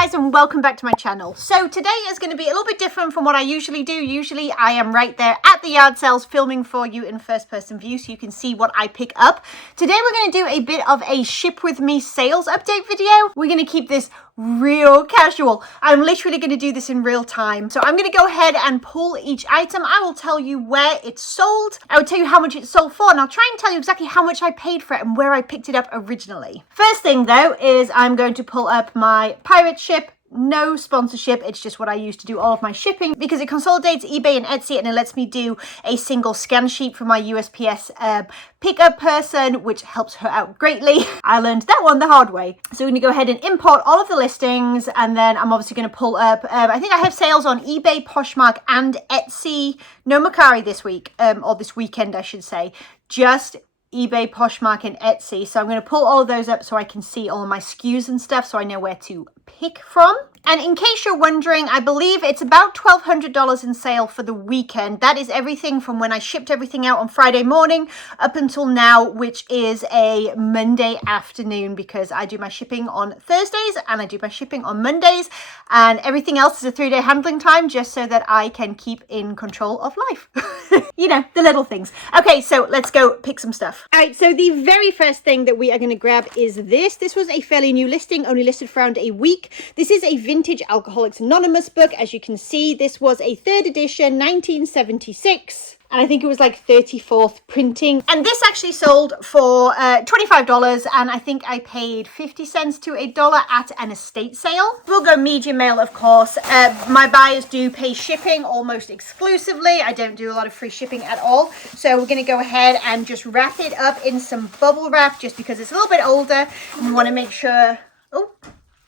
guys, and welcome back to my channel. So today is going to be a little bit different from what I usually do. Usually I am right there at the yard sales filming for you in first person view so you can see what I pick up. Today we're going to do a bit of a ship with me sales update video. We're going to keep this real casual. I'm literally going to do this in real time. So I'm going to go ahead and pull each item. I will tell you where it's sold. I will tell you how much it's sold for, and I'll try and tell you exactly how much I paid for it and where I picked it up originally. First thing though is I'm going to pull up my pirate ship. No sponsorship, it's just what I use to do all of my shipping because it consolidates eBay and Etsy and it lets me do a single scan sheet for my USPS pickup person, which helps her out greatly. I learned that one the hard way. So we're going to go ahead and import all of the listings, and then I'm obviously going to pull up, I think I have sales on eBay, Poshmark and Etsy. No Mercari this week, or this weekend I should say, just eBay, Poshmark and Etsy. So I'm going to pull all of those up so I can see all of my SKUs and stuff so I know where to pick from. And in case you're wondering, I believe it's about $1,200 in sale for the weekend. That is everything from when I shipped everything out on Friday morning up until now, which is a Monday afternoon, because I do my shipping on Thursdays and I do my shipping on Mondays, and everything else is a 3-day handling time just so that I can keep in control of life. You know, the little things. Okay, so let's go pick some stuff. All right, so the very first thing that we are going to grab is this. This was a fairly new listing, only listed for around a week. This is a vintage Alcoholics Anonymous book. As you can see, this was a 3rd edition, 1976. And I think it was like 34th printing. And this actually sold for $25. And I think I paid 50 cents to $1 at an estate sale. We'll go medium mail, of course. My buyers do pay shipping almost exclusively. I don't do a lot of free shipping at all. So we're going to go ahead and just wrap it up in some bubble wrap just because it's a little bit older. And we want to make sure... Oh,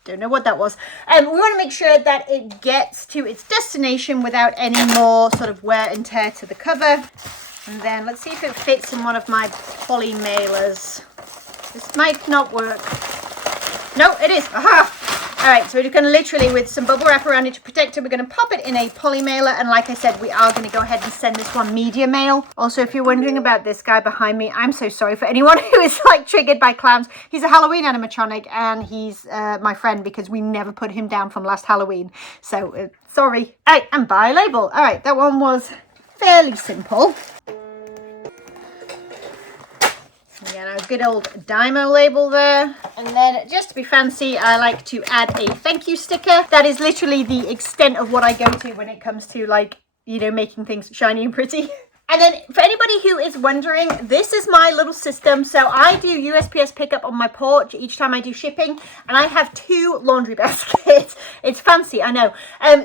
don't know what that was. We want to make sure that it gets to its destination without any more sort of wear and tear to the cover. And then let's see if it fits in one of my poly mailers. This might not work. No, it is. Aha! All right, so we're just going to literally, with some bubble wrap around it to protect it, we're going to pop it in a poly mailer. And like I said, we are going to go ahead and send this one media mail. Also, if you're wondering about this guy behind me, I'm so sorry for anyone who is like triggered by clowns. He's a Halloween animatronic and he's my friend because we never put him down from last Halloween. So sorry. All right, and buy label. All right, that one was fairly simple. We got a good old Dymo label there. And then just to be fancy, I like to add a thank you sticker. That is literally the extent of what I go to when it comes to, like, you know, making things shiny and pretty. And then for anybody who is wondering, this is my little system. So I do USPS pickup on my porch each time I do shipping, and I have 2 laundry baskets. It's fancy, I know.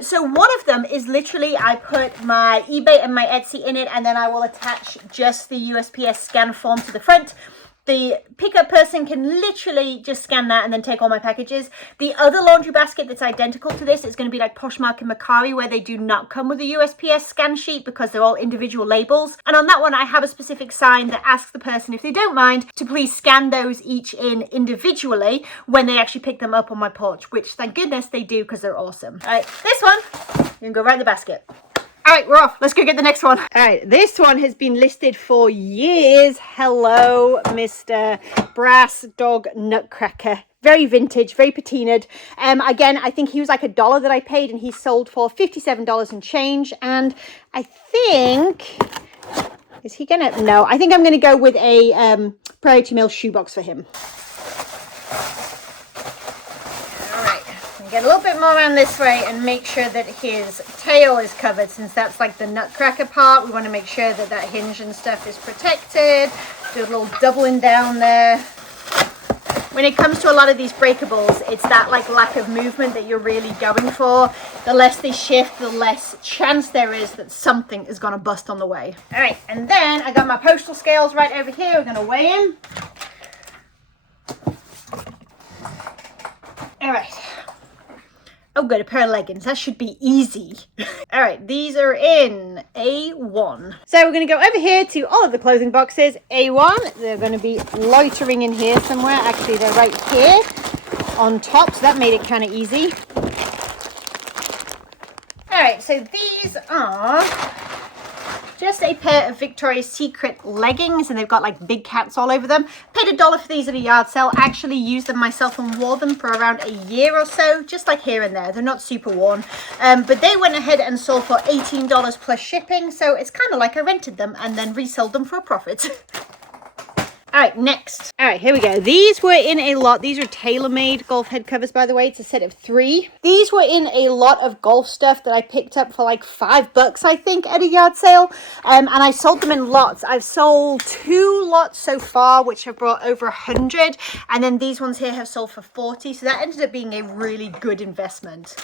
So one of them is literally, I put my eBay and my Etsy in it, and then I will attach just the USPS scan form to the front. The pickup person can literally just scan that and then take all my packages. The other laundry basket that's identical to this is going to be like Poshmark and Mercari, where they do not come with a USPS scan sheet because they're all individual labels. And on that one, I have a specific sign that asks the person, if they don't mind, to please scan those each in individually when they actually pick them up on my porch, which thank goodness they do because they're awesome. All right, this one, you can go right in the basket. All right, we're off. Let's go get the next one. All right, this one has been listed for years. Hello, Mr. Brass Dog Nutcracker. Very vintage, very patinaed. Again, I think he was like $1 that I paid, and he sold for $57 and change. And I think, is he gonna? No, I think I'm gonna go with a Priority Mail shoebox for him. Get a little bit more around this way and make sure that his tail is covered, since that's like the nutcracker part. We want to make sure that that hinge and stuff is protected. Do a little doubling down there. When it comes to a lot of these breakables, it's that like lack of movement that you're really going for. The less they shift, the less chance there is that something is going to bust on the way. All right, and then I got my postal scales right over here. We're going to weigh in. All right. Oh, good, a pair of leggings. That should be easy. All right, these are in A1. So we're going to go over here to all of the clothing boxes. A1, they're going to be loitering in here somewhere. Actually, they're right here on top, so that made it kind of easy. All right, so these are just a pair of Victoria's Secret leggings, and they've got like big cats all over them. Paid $1 for these at a yard sale. Actually used them myself and wore them for around a year or so, just like here and there. They're not super worn, but they went ahead and sold for $18 plus shipping, so it's kind of like I rented them and then resold them for a profit. All right, next. All right, here we go. These were in a lot. These are tailor-made golf head covers, by the way. It's a set of 3. These were in a lot of golf stuff that I picked up for like $5, I think, at a yard sale. And I sold them in lots. I've sold 2 lots so far, which have brought over 100. And then these ones here have sold for 40. So that ended up being a really good investment.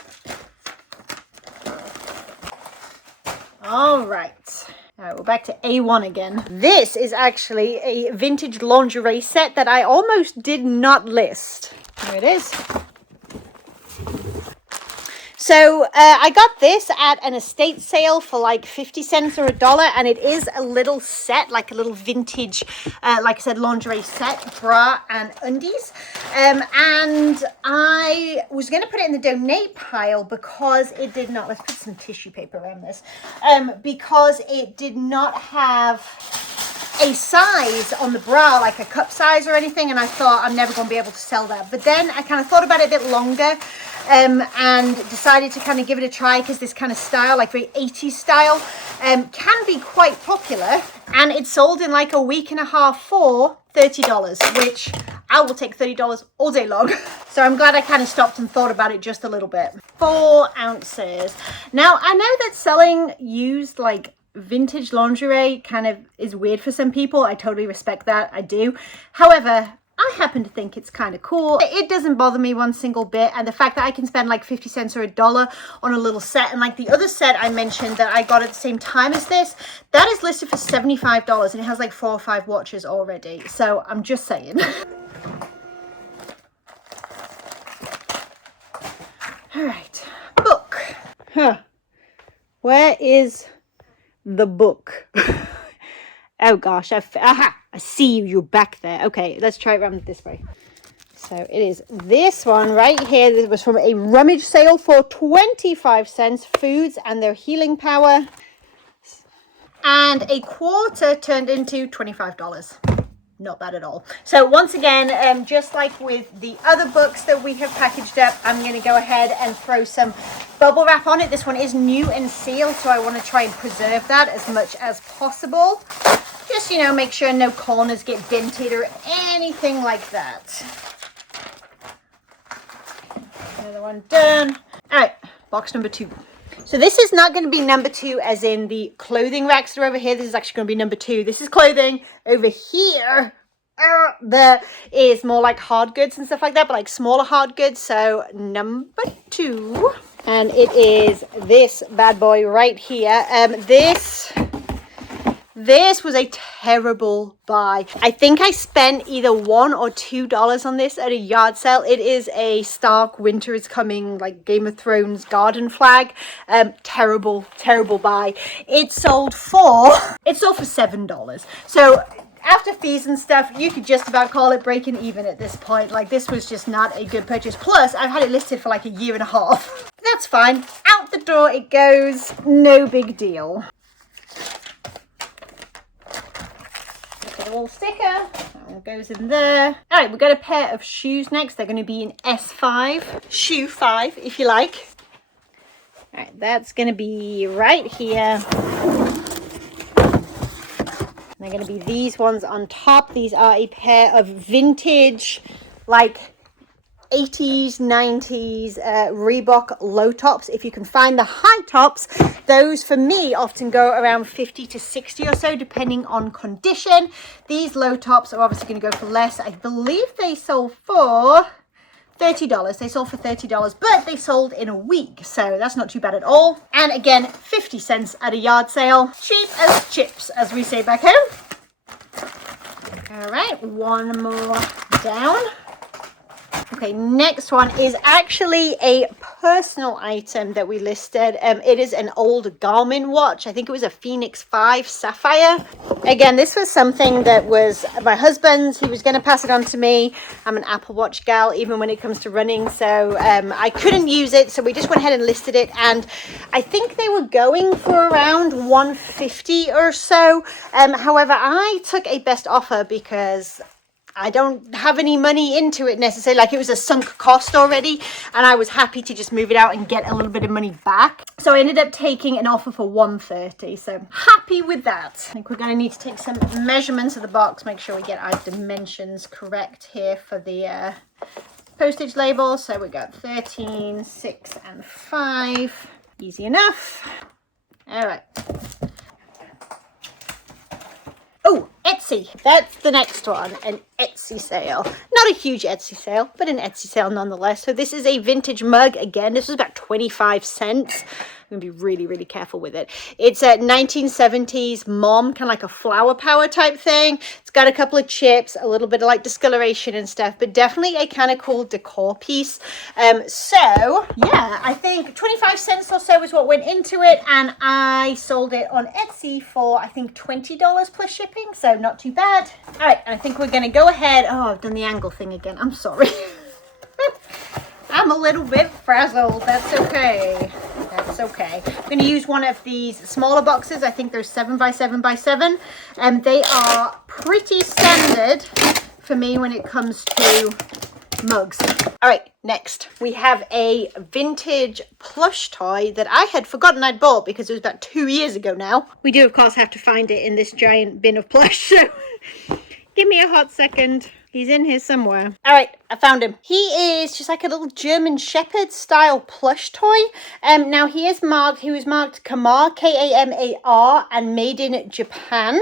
All right. All right, we're back to A1 again. This is actually a vintage lingerie set that I almost did not list. Here it is. So I got this at an estate sale for like 50 cents or $1, and it is a little set, like a little vintage, like I said, lingerie set, bra and undies. And I was going to put it in the donate pile because it did not, let's put some tissue paper around this, because it did not have a size on the bra, like a cup size or anything, and I thought I'm never going to be able to sell that. But then I kind of thought about it a bit longer, and decided to kind of give it a try, because this kind of style, like very 80s style, can be quite popular, and it sold in like a week and a half for $30, which I will take $30 all day long. So I'm glad I kind of stopped and thought about it just a little bit. 4 ounces. Now I know that selling used like vintage lingerie kind of is weird for some people. I totally respect that. I do. However, I happen to think it's kind of cool. It doesn't bother me one single bit, and the fact that I can spend like 50 cents or $1 on a little set, and like the other set I mentioned that I got at the same time as this, that is listed for $75, and it has like 4 or 5 watches already. So I'm just saying. All right, book. Huh. Where is the book? Oh gosh, aha, I see you, you're back there. Okay, let's try it around this way. So it is this one right here. This was from a rummage sale for 25 cents, Foods and Their Healing Power. And a quarter turned into $25. Not bad at all. So once again, just like with the other books that we have packaged up, I'm going to go ahead and throw some bubble wrap on it. This one is new and sealed, so I want to try and preserve that as much as possible. Just, you know, make sure no corners get dented or anything like that. Another one done. All right, box number 2. So this is not going to be number 2 as in the clothing racks that are over here. This is actually going to be number 2. This is clothing. Over here, there is more like hard goods and stuff like that, but like smaller hard goods. So number 2. And it is this bad boy right here. This was a terrible buy. I think I spent either $1 or $2 on this at a yard sale. It is a Stark Winter is Coming, like Game of Thrones garden flag. Terrible buy. It sold for $7. So after fees and stuff, you could just about call it breaking even at this point. Like, this was just not a good purchase. Plus, I've had it listed for like a year and a half. That's fine. Out the door it goes. No big deal. A little sticker, that one goes in there. All right, we've got a pair of shoes next. They're going to be in S5, shoe 5 if you like. All right, that's going to be right here. They're going to be these ones on top. These are a pair of vintage, like 80s, 90s Reebok low tops. If you can find the high tops, those for me often go around 50 to 60 or so, depending on condition. These low tops are obviously going to go for less. I believe they sold for $30. They sold for $30, but they sold in a week, so that's not too bad at all. And again, 50 cents at a yard sale. Cheap as chips, as we say back home. All right, one more down. Okay, next one is actually a personal item that we listed. It is an old Garmin watch. I think it was a Phoenix 5 Sapphire. Again, this was something that was my husband's. He was going to pass it on to me. I'm an Apple Watch gal, even when it comes to running, so I couldn't use it, so we just went ahead and listed it, and I think they were going for around $150 or so. However, I took a best offer because I don't have any money into it necessarily. Like, it was a sunk cost already, and I was happy to just move it out and get a little bit of money back. So I ended up taking an offer for $130. So happy with that. I think we're going to need to take some measurements of the box, make sure we get our dimensions correct here for the postage label. So we got 13, 6, and 5. Easy enough. All right. Oh, Etsy. That's the next one, an Etsy sale. Not a huge Etsy sale, but an Etsy sale nonetheless. So this is a vintage mug. Again, this was about 25 cents. I'm going to be really, really careful with it. It's a 1970s mom, kind of like a flower power type thing. It's got a couple of chips, a little bit of like discoloration and stuff, but definitely a kind of cool decor piece. So yeah, I think 25 cents or so is what went into it, and I sold it on Etsy for I think $20 plus shipping, so not too bad. All right, and I think we're going to go ahead. Oh, I've done the angle thing again. I'm sorry. I'm a little bit frazzled. That's okay. That's okay. I'm going to use one of these smaller boxes. I think they're 7x7x7. And they are pretty standard for me when it comes to mugs. All right, next we have a vintage plush toy that I had forgotten I'd bought because it was about 2 years ago now. We do, of course, have to find it in this giant bin of plush. So give me a hot second. He's in here somewhere. All right, I found him. He is just like a little German Shepherd style plush toy. Now he was marked Kamar, Kamar, and made in Japan.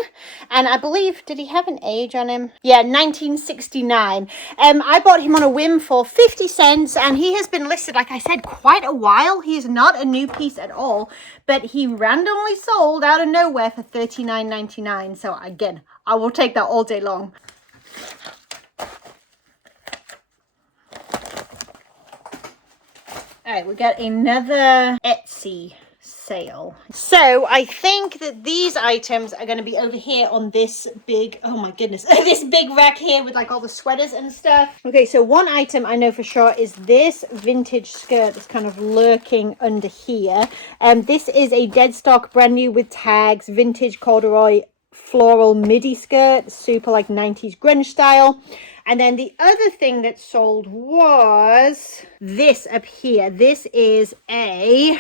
And I believe, did he have an age on him? Yeah, 1969. I bought him on a whim for 50 cents, and he has been listed, like I said, quite a while. He is not a new piece at all, but he randomly sold out of nowhere for $39.99. So again, I will take that all day long. All right, we got another Etsy sale. So I think that these items are going to be over here on this big, oh my goodness, this big rack here with like all the sweaters and stuff. Okay, so one item I know for sure is this vintage skirt that's kind of lurking under here. This is a dead stock, brand new with tags, vintage corduroy floral midi skirt, super like 90s grunge style. And then the other thing that sold was this up here. This is a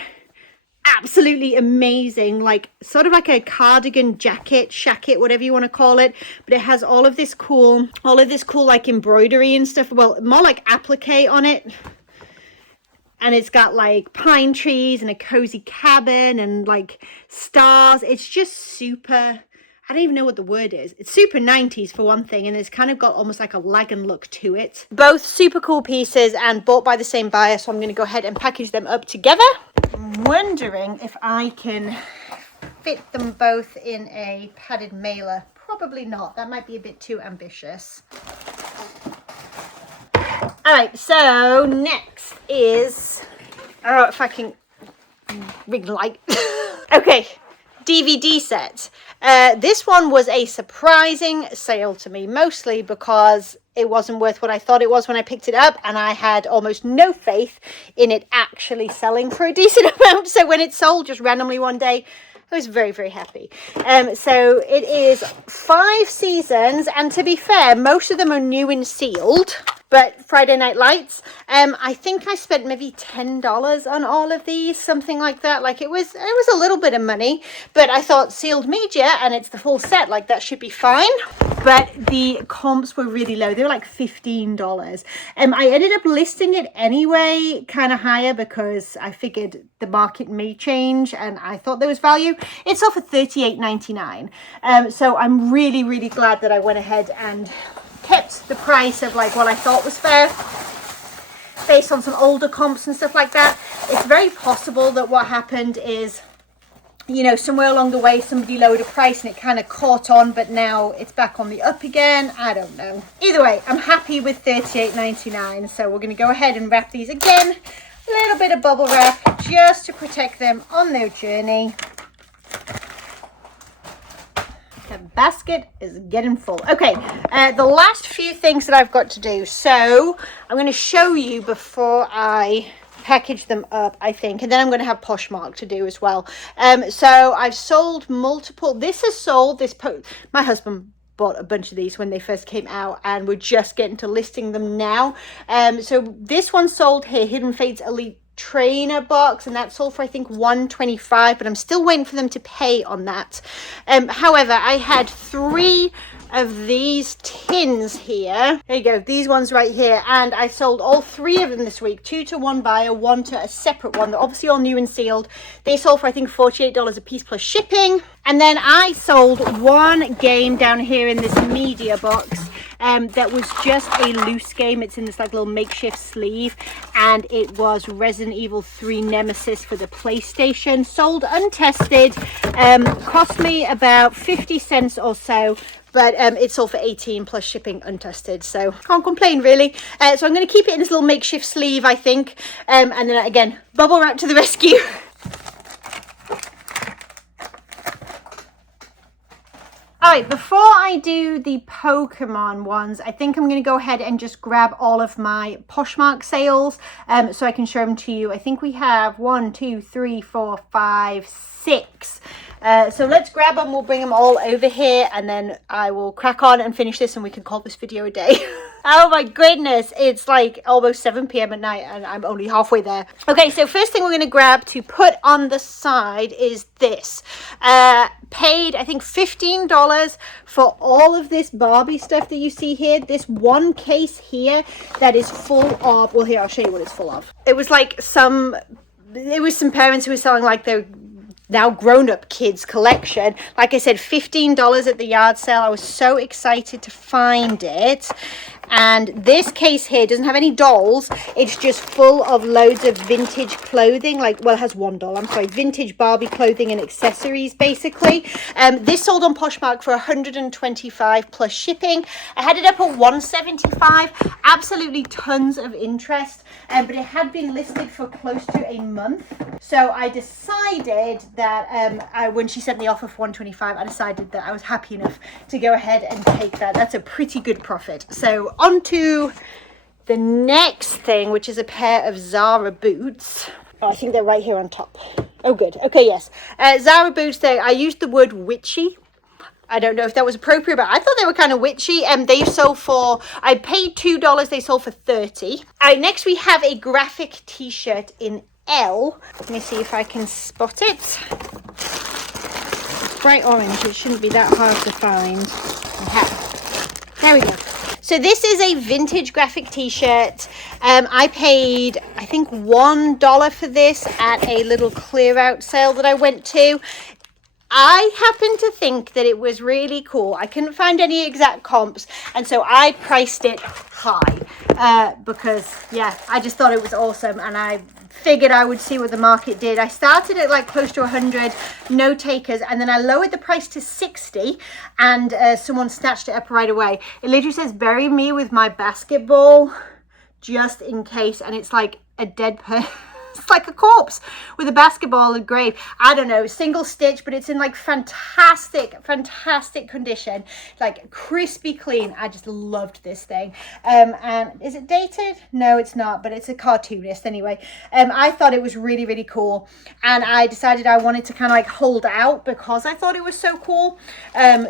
absolutely amazing, like sort of like a cardigan jacket, shacket, whatever you want to call it. But it has all of this cool like embroidery and stuff. Well, more like applique on it. And it's got like pine trees and a cozy cabin and like stars. It's just super, I don't even know what the word is. It's super 90s for one thing, and it's kind of got almost like a Lagan look to it. Both super cool pieces and bought by the same buyer, so I'm going to go ahead and package them up together. I'm wondering if I can fit them both in a padded mailer. Probably not. That might be a bit too ambitious. All right, so next is, oh, if I can ring light. Okay, DVD set. This one was a surprising sale to me, mostly because it wasn't worth what I thought it was when I picked it up, and I had almost no faith in it actually selling for a decent amount. So when it sold just randomly one day, I was very, very happy. So it is 5 seasons, and to be fair, most of them are new and sealed. But Friday Night Lights, I think I spent maybe $10 on all of these, something like that. Like it was a little bit of money, but I thought sealed media and it's the full set, like that should be fine. But the comps were really low. They were like $15. I ended up listing it anyway, kind of higher, because I figured the market may change and I thought there was value. It's off for $38.99. So I'm really, really glad that I went ahead and kept the price of like what I thought was fair based on some older comps and stuff like that. It's very possible that what happened is, you know, somewhere along the way somebody lowered a price and it kind of caught on, but now it's back on the up again. I don't know. Either way, I'm happy with $38.99. So we're going to go ahead and wrap these again a little bit of bubble wrap just to protect them on their journey. The basket is getting full. Okay, the last few things that I've got to do. So I'm going to show you before I package them up, I think, and then I'm going to have Poshmark to do as well. So I've sold multiple. This has sold this. My husband bought a bunch of these when they first came out, and we're just getting to listing them now. So this one sold here, Hidden Fates Elite Trainer box, and that sold for I think $125, but I'm still waiting for them to pay on that. However, I had 3 of these tins here. There you go, these ones right here, and I sold all 3 of them this week, 2 to one buyer, 1 to a separate one. They're obviously all new and sealed. They sold for I think $48 a piece plus shipping. And then I sold 1 game down here in this media box that was just a loose game. It's in this like little makeshift sleeve, and it was Resident Evil 3 Nemesis for the PlayStation. Sold untested, cost me about 50 cents or so, but it sold for 18 plus shipping untested, so can't complain really. So I'm going to keep it in this little makeshift sleeve, I think, and then again, bubble wrap to the rescue. All right, before I do the Pokemon ones, I think I'm going to go ahead and just grab all of my Poshmark sales so I can show them to you. I think we have 1, 2, 3, 4, 5, 6. So let's grab them, we'll bring them all over here, and then I will crack on and finish this, and we can call this video a day. Oh my goodness, it's like almost 7 p.m. at night and I'm only halfway there. Okay, so first thing we're going to grab to put on the side is this. Paid I think $15 for all of this Barbie stuff that you see here. This one case here that is full of, well here I'll show you what it's full of. It was some parents who were selling like their now grown-up kids collection. Like I said, $15 at the yard sale. I was so excited to find it. And this case here doesn't have any dolls. It's just full of loads of vintage clothing. Like, well, it has one doll. I'm sorry, vintage Barbie clothing and accessories, basically. This sold on Poshmark for $125 plus shipping. I had it up at $175. Absolutely tons of interest. But it had been listed for close to a month. So I decided that when she sent the offer for $125, I decided that I was happy enough to go ahead and take that. That's a pretty good profit. So on to the next thing, which is a pair of Zara boots. Oh, I think they're right here on top. Oh, good. Okay, yes. Zara boots there. I used the word witchy. I don't know if that was appropriate, but I thought they were kind of witchy. They sold for, I paid $2. They sold for $30. All right, next we have a graphic t-shirt in L. Let me see if I can spot it. It's bright orange. It shouldn't be that hard to find. Okay. There we go. So this is a vintage graphic t-shirt. I paid, I think, $1 for this at a little clear out sale that I went to. I happen to think that it was really cool. I couldn't find any exact comps, and so I priced it high because, yeah, I just thought it was awesome, and I figured I would see what the market did. I started at like close to 100, no takers, and then I lowered the price to 60, and someone snatched it up right away. It literally says, "Bury me with my basketball just in case," and it's like a dead person. It's like a corpse with a basketball engraved. I don't know, single stitch, but it's in like fantastic condition, like crispy clean. I just loved this thing. And is it dated? No, it's not, but it's a cartoonist anyway. I thought it was really cool, and I decided I wanted to kind of like hold out because I thought it was so cool.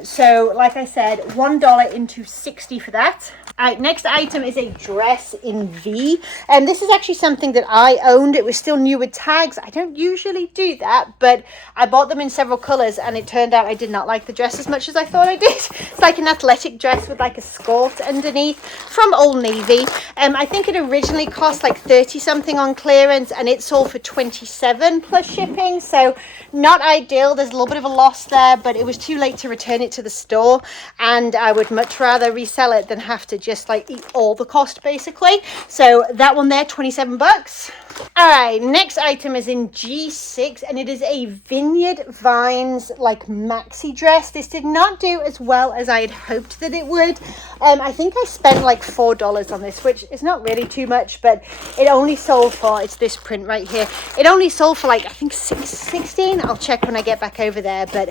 So like I said, $1 into 60 for that. All right, next item is a dress in V, and this is actually something that I owned. It was still new with tags. I don't usually do that, but I bought them in several colors, and it turned out I did not like the dress as much as I thought I did. It's like an athletic dress with like a skirt underneath from Old Navy. I think it originally cost like 30 something on clearance, and it sold for 27 plus shipping, so not ideal. There's a little bit of a loss there, but it was too late to return it to the store, and I would much rather resell it than have to just like eat all the cost basically. So that one there, 27 bucks. All right, next item is in G6 and it is a Vineyard Vines like maxi dress. This did not do as well as I had hoped that it would. I think I spent like $4 on this, which is not really too much, but it only sold for, it's this print right here. It only sold for like, I think 16. I'll check when I get back over there, but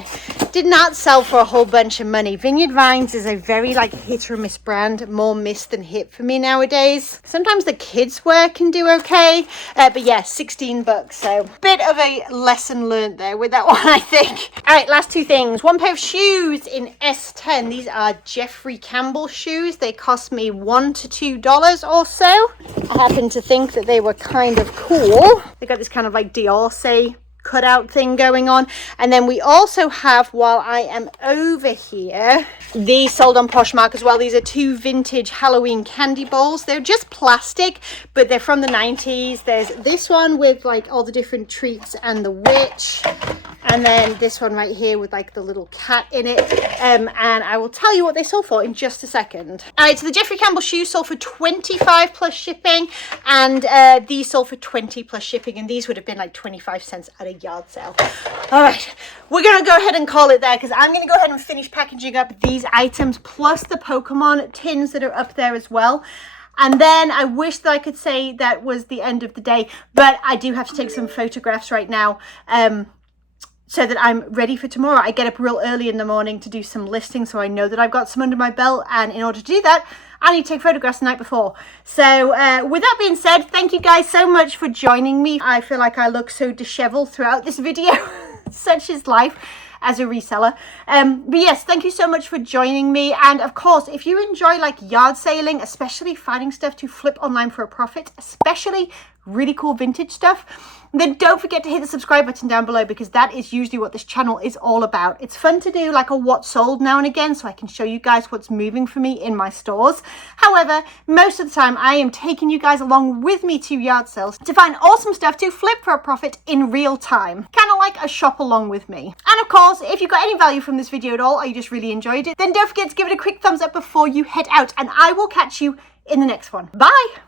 did not sell for a whole bunch of money. Vineyard Vines is a very like hit or miss brand, more miss than hit for me nowadays. Sometimes the kids wear can do okay, but yeah, 16 bucks. So bit of a lesson learned there with that one, I think. All right, last two things. One pair of shoes in S10. These are Jeffrey Campbell shoes. They cost me $1 to $2 or so. I happen to think that they were kind of cool. They got this kind of like Diorce cutout thing going on. And then we also have, while I am over here, these sold on Poshmark as well. These are two vintage Halloween candy bowls. They're just plastic, but they're from the 90s. There's this one with like all the different treats and the witch, and then this one right here with like the little cat in it. And I will tell you what they sold for in just a second. All right, so the Jeffrey Campbell shoes sold for $25 plus shipping, and these sold for $20 plus shipping, and these would have been like 25 cents at a yard sale. All right, we're gonna go ahead and call it there because I'm gonna go ahead and finish packaging up these items plus the Pokemon tins that are up there as well. And then I wish that I could say that was the end of the day, but I do have to take some photographs right now so that I'm ready for tomorrow. I get up real early in the morning to do some listings, so I know that I've got some under my belt, and in order to do that, I need to take photographs the night before. So with that being said, thank you guys so much for joining me. I feel like I look so disheveled throughout this video. Such is life as a reseller. But yes, thank you so much for joining me. And of course, if you enjoy like yard sailing, especially finding stuff to flip online for a profit, especially really cool vintage stuff, then don't forget to hit the subscribe button down below, because that is usually what this channel is all about. It's fun to do like a what sold now and again, so I can show you guys what's moving for me in my stores. However, most of the time I am taking you guys along with me to yard sales to find awesome stuff to flip for a profit in real time. Kind of like a shop along with me. And of course, if you got any value from this video at all, or you just really enjoyed it, then don't forget to give it a quick thumbs up before you head out, and I will catch you in the next one. Bye!